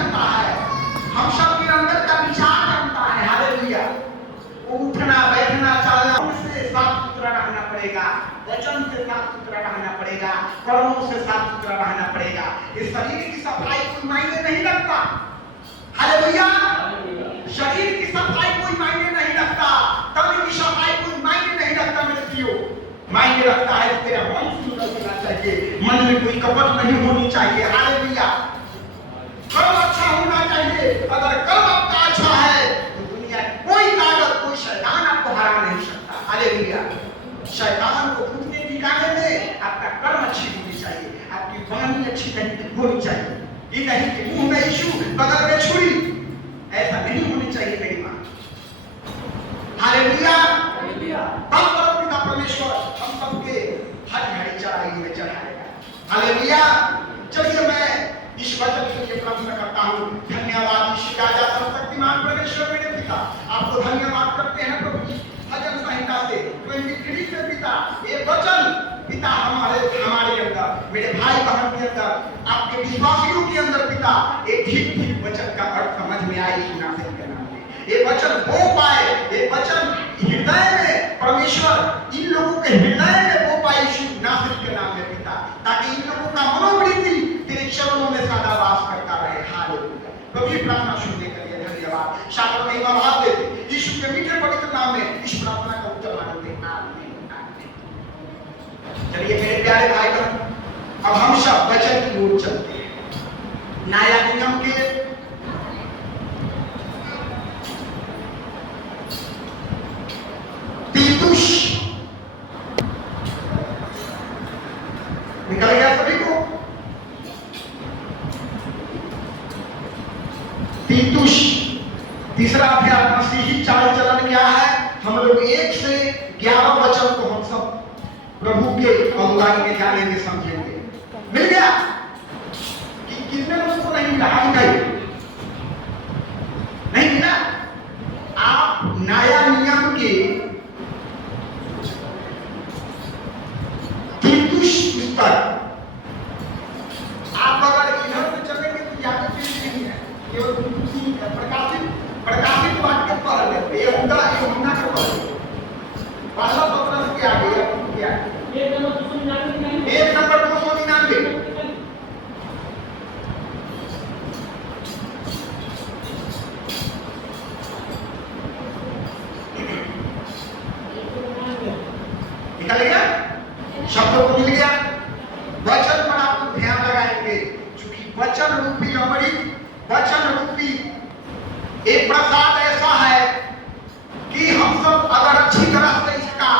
जानता है, हम सबके अंदर का विचार जानता है। हालेलुया। उठना बैठना चलना से साफ सुथरा रहना पड़ेगा, वचन से साफ सुथरा रहना पड़ेगा, कर्मों से साफ सुथरा रहना पड़ेगा। इस शरीर की सफाई कोई मायने नहीं रखता। हालेलुया। शरीर की सफाई कोई मायने नहीं रखता, तन की सफाई कोई मायने नहीं रखता। मेरे प्रियो, मायने रखता है तेरा मन सुंदर होना चाहिए, मन में कोई कपट नहीं होनी चाहिए। हालेलुया। कर्म अच्छा होना चाहिए। अगर कर्म आपका अच्छा है तो दुनिया कोई ताकत, कोई शैतान आपको हरा नहीं सकता। हालेलुया। शैतान को घुटने टिकाने में आपका कर्म अच्छी होनी चाहिए, आपकी वाणी अच्छी नहीं होनी चाहिए। ये नहीं कि मुंह में यीशु बगल में छुरी, ऐसा नहीं होनी चाहिए मेरी मां। हालेलुया। तब परमपिता परमेश्वर हम सबके हर घड़ी चढ़ाई में चढ़ाएगा। हालेलुया। चलिए मैं इस वचन के लिए प्रार्थना करता हूँ। धन्यवाद राजा सर्वशक्तिमान परमेश्वर मेरे पिता, आपको धन्यवाद करते हैं प्रभु जी। भजन संहिता से 23 में पिता ये वचन पिता हमारे अंदर, मेरे भाई बहन के अंदर, आपके विश्वासियों के अंदर पिता एक ठीक ठीक वचन का अर्थ समझ में आए यीशु नासरी के नाम में। ये वचन हो पाए, ये वचन हृदय में परमेश्वर इन लोगों के हृदय में हो पाए यीशु नासरी के नाम में पिता, ताकि इन लोगों का मनोवृत्ति तेरे चरणों में सदा वास करता रहे। हालेलुया। प्रभु प्रार्थना सुनने के लिए धन्यवाद। शाबाश नहीं बाबा देते यीशु के मीठे पवित्र नाम में इस प्रार्थना का उत्तर मांगते हैं। आमीन। चलिए मेरे प्यारे भाई बहन, अब हम सब वचन की ओर चलते हैं। नया नियम के तीतुस निकल गया सभी को। तीतुस तीसरा अध्याय मसीही चाल चलन क्या है। हम लोग 1 से 11 वचन को हम सब प्रभु के अनुराग में जानेंगे, समझेंगे। मिल गया कि कितने लोगों को नहीं मिला? नहीं मिला। आप नया नियम के तीतुस पुस्तक आप अगर इधर से चलेंगे तो ज्यादा चीज नहीं है, केवल तीतुसी प्रकाशित वाक्य पढ़ लेते। ये उनका के पढ़ लेते। 12 के आगे या क्या 1 नंबर 299 निकल गया, शब्दों को मिल गया। वचन पर आप ध्यान लगाएंगे, क्योंकि वचन रूपी अमृत, वचन रूपी एक प्रसाद ऐसा है कि हम सब अगर अच्छी तरह से इसका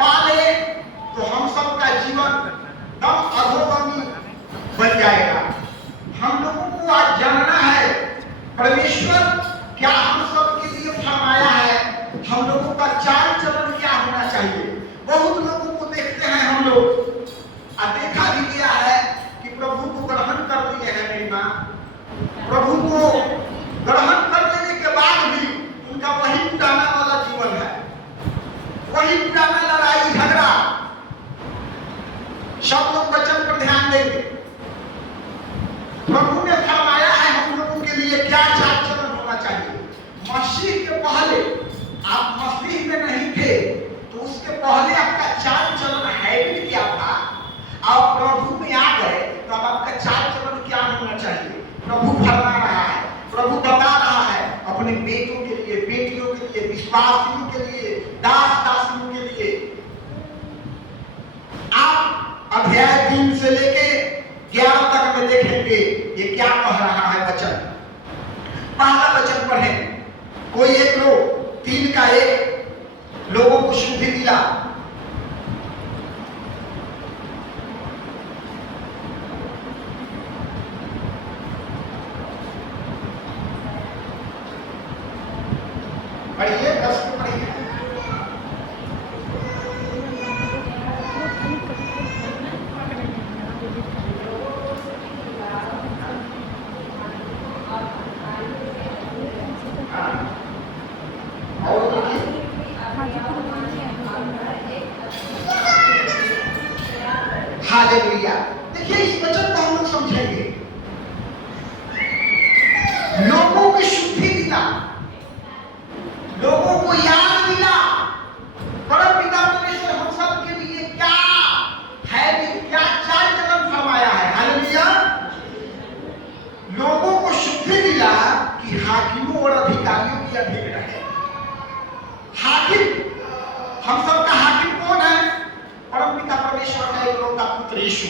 पाले तो हम सब का जीवन दम अधोगामी बन जाएगा। हम लोगों को आज जानना है परमेश्वर क्या हम सब के लिए फरमाया है, हम लोगों का चाल चलन क्या होना चाहिए। बहुत लोगों को देखते हैं हम लोग, देखा भी गया है कि प्रभु को ग्रहण कर लिए हैं। मेरी माँ, प्रभु को ग्रहण कर लेने के बाद भी उनका वही पुराना वाला जीवन है, वही पुराना लड़ाई झगड़ा। सब लोग वचन पर ध्यान देंगे। प्रभु ने फरमाया है हम लोगों के लिए क्या चाल चलन होना चाहिए। मसीह के पहले आप मसीह में नहीं थे तो उसके पहले आपका चाल चलन हैबिट क्या था। आप प्रभु में आ गए तो अब आपका चाल चलन क्या होना चाहिए। प्रभु फरमा रहा है, प्रभु बता रहा है अपने बेटों के लिए, बेटियों के लिए, विश्वासियों के लिए, दास दासियों के लिए। आप अध्याय 3 से लेके 11 तक में देखेंगे ये क्या कह रहा है वचन। पहला वचन पढ़ें। कोई एक लोग 3 का 1 लोगों को शुद्धि मिला। पढ़िए 10 को पढ़िए। हालेलुया। देखिए इस वचन को हम लोग समझेंगे। लोगों की शुद्धि दिला, लोगों को याद दिला। परमपिता परमेश्वर हम सब के लिए क्या है कि क्या चाल चलन फरमाया है। हालेलुया। लोगों को शुद्धि दिला कि हाकिमों और अधिकारियों की अधीन रहे। हाकिम, हम सबका हाकिम कौन है? परमपिता परमेश्वर का एकलौता पुत्र यीशु।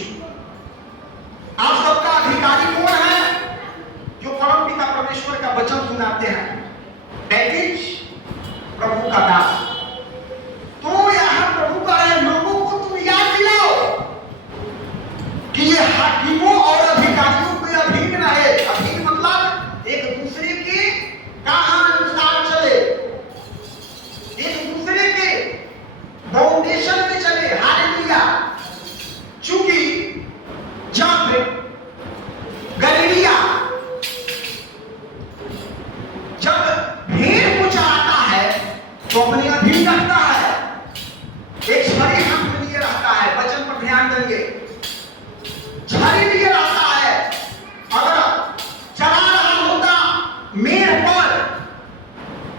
आप सबका अधिकारी कौन है? जो परमपिता परमेश्वर का वचन सुनाते हैं, पैकेज प्रभु का दास। तो यहां प्रभु का है, लोगों को तुम याद दिलाओ कि ये हाकिमों और अधिकारियों के अधीन रहे। अधीन मतलब एक दूसरे के कहा अनुसार चले, एक दूसरे के फाउंडेशन में चले। हालेलुया। चूंकि जब गलीलिया जब भेड़ को चराता है तो अपने अधीन रखता है, एक छड़ी हाथ में लिए रहता है। वचन पर ध्यान देंगे, छड़ी लिए रहता है। अगर चला रहा होता मेड़ पर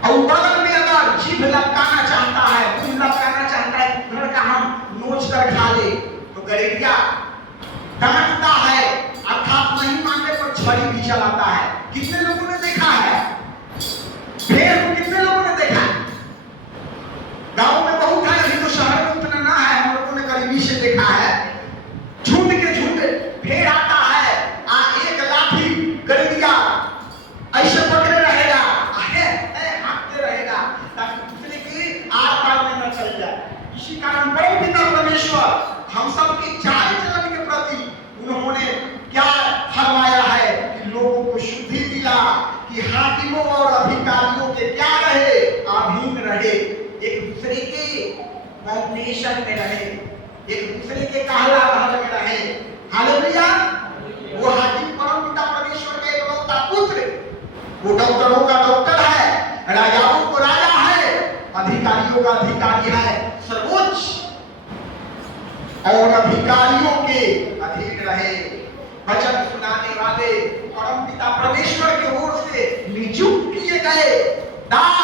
और बगल में अगर जीभ लपकाना चाहता है, मुंह लपकाना चाहता है, घर का हम नोच कर खा ले, तो गलीलिया डांटता है, अर्थात नहीं मानने पर छड़ी भी चलाता है। कितने लोगों ने देखा है भेड़ को? कितने लोगों ने देखा? गांव में बहुत है, अभी तो शहर में उतना ना है, हम लोगों ने करीबी से देखा है। झुंड के झुंड भेड़ आता है, एक लाठी गलीलिया ऐसे पकड़े रहेगा, हाँकते रहेगा ताकि दूसरे के आर पार में न चल जाए। इसी कारण परमपिता परमेश्वर हम सब की चाल चलन के प्रति उन्होंने क्या फरमाया है कि लोगों को शुद्धि दिला कि हाकिमों और अधिकारियों के क्या रहे, अधीन रहे, एक दूसरे के फाउंडेशन में रहे, एक दूसरे के कहला रहल में रहे। हालेलुया। वो हाकिम परमपिता परमेश्वर का एकलौता पुत्र, वो डॉक्टरों का डॉक्टर है, राजाओं को राजा है, अधिकारियों का अधिकारी है, सर्वोच्च, और अधिकारियों के अधीन रहे। वचन सुनाने वाले परमपिता परमेश्वर की ओर से नियुक्त किए गए दास